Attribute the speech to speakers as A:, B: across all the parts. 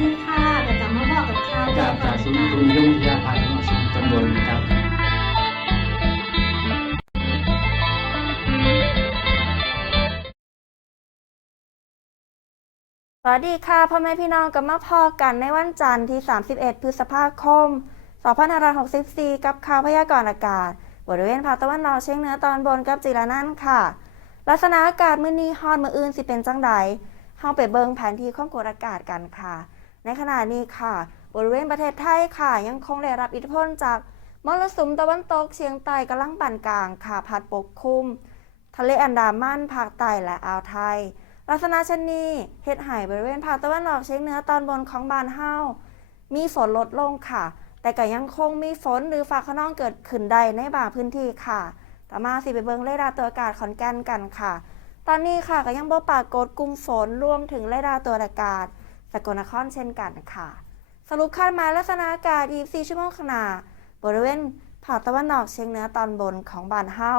A: ดีค่ะแต่จำมาบอกกับข้าว
B: จากจากศูนย์อุตุนิยมวิทยาภาคจังหวัดสุรินทร์ตำบลนะครับ
C: สวัสดีค่ะพ่อแม่พี่น้องกับมาพอกันในวันจันทร์ที่ 31 พฤษภาคม 2564 กับข่าวพยากรณ์อากาศ บริเวณภาคตะวันออกเฉียงเหนือตอนบนกับจิรานันท์ค่ะ ลักษณะอากาศมื้อนี้ฮอดมื้ออื่นสิเป็นจังใดเฮาไปเบิ่งแผนที่ความกดอากาศกันค่ะ ในขณะนี้ค่ะ บริเวณประเทศไทยค่ะ ยังคงได้รับอิทธิพลจากมรสุมตะวันตกเฉียงใต้กำลังปานกลางค่ะพัดปกคลุม ทะเลอันดามันภาคใต้และอ่าวไทย ลักษณะเช่นนี้เฮ็ดให้บริเวณภาคตะวันออกเฉียงเหนือตอนบนของบานเฮามีฝนลดลงค่ะ แต่ก็ยังคงมีฝนหรือฟ้าขนองเกิดขึ้นได้ในบางพื้นที่ค่ะ ต่อมาสิไปเบิงเรดาร์ตัวอากาศขอนแก่นกันค่ะ ตอนนี้ค่ะก็ยังบ่ปรากฏกลุ่มฝนรวมถึงเรดาร์ตัวอากาศ สกลนครเช่นกันค่ะ สรุปคาดหมายลักษณะอากาศ 24 ชั่วโมงขางหนาบริเวณภาคตะวันออกเฉียงเหนือตอนบนของบ้านเฮา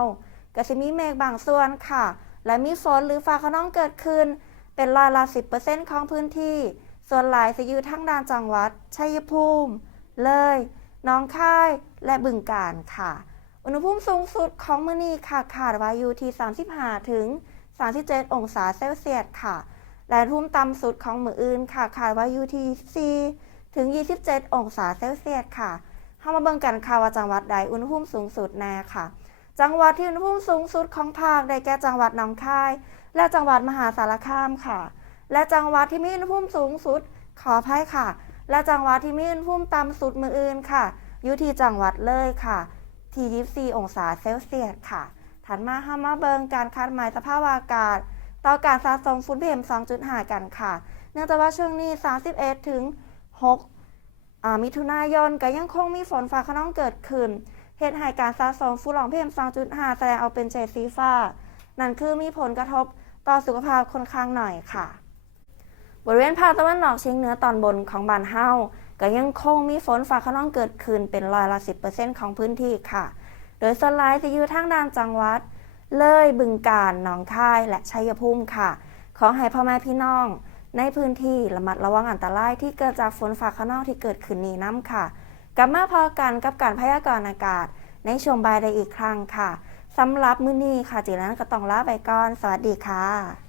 C: ก็สิมีเมฆบางส่วนค่ะ และมีฝนหรือฟ้าขนองเกิดขึ้น เป็นร้อยละ 10%ของพื้นที่ ส่วนหลายจะอยู่ทั้งดานจังหวัด ชัยภูมิ เลยน้องค่าย และบึงกาฬค่ะ อุณหภูมิสูงสุดของมื้อนี้ค่ะคาดว่าอยู่ที่ 35 ถึง 37 องศาเซลเซียสค่ะ และอุณหภูมิต่ำสุดของมืออื่นค่ะคาดว่าอยู่ที่4ถึง 27 องศาเซลเซียสค่ะเข้ามาเบิ่งกันค่ะว่าจังหวัดใดอุณหภูมิสูงสุดแน่ค่ะ จังหวัดที่อุณหภูมิสูงสุดของภาคได้แก่จังหวัดหนองคาย และจังหวัดมหาสารคามค่ะ และจังหวัดที่มีอุณหภูมิสูงสุดขออภัยค่ะ และจังหวัดที่มีอุณหภูมิต่ำสุดมืออื่นค่ะ อยู่ที่จังหวัดเลยค่ะที่24องศาเซลเซียสค่ะ ถัดมาห้ามาเบิงการคาดหมายสภาพอากาศ ต่อการสะสมฝุ่น PM 2.5 กันค่ะ เนื่องจากว่าช่วงนี้ 31 ถึง 6 มิถุนายนก็ยังคงมีฝนฟ้าขนองเกิดขึ้นเหตุให้การสะสมฝุ่นละออง PM 2.5 แสดงเอาเป็นเฉดสีฟ้า นั่นคือมีผลกระทบต่อสุขภาพค่อนข้างหน่อยค่ะ บริเวณภาคตะวันออกเฉียงเหนือตอนบนของบ้านเฮาก็ยังคงมีฝนฟ้าขนองเกิดขึ้นเป็นร้อยละ10%ของพื้นที่ค่ะ โดยส่วนหลายจะอยู่ทางด้านจังหวัด เลยบึงการหนองคายและชัยภูมิค่ะ ขอให้พ่อแม่พี่น้อง ในพื้นที่ระมัดระวังอันตรายที่เกิดจากฝนฟ้าขนองที่เกิดขึ้นนี้น้ำค่ะ กลับมาพอกันกับการพยากรณ์อากาศ ในช่วงบ่ายได้อีกครั้งค่ะสำหรับมื้อนี้ค่ะจีนั้นก็ต้องลาไปก่อน สวัสดีค่ะ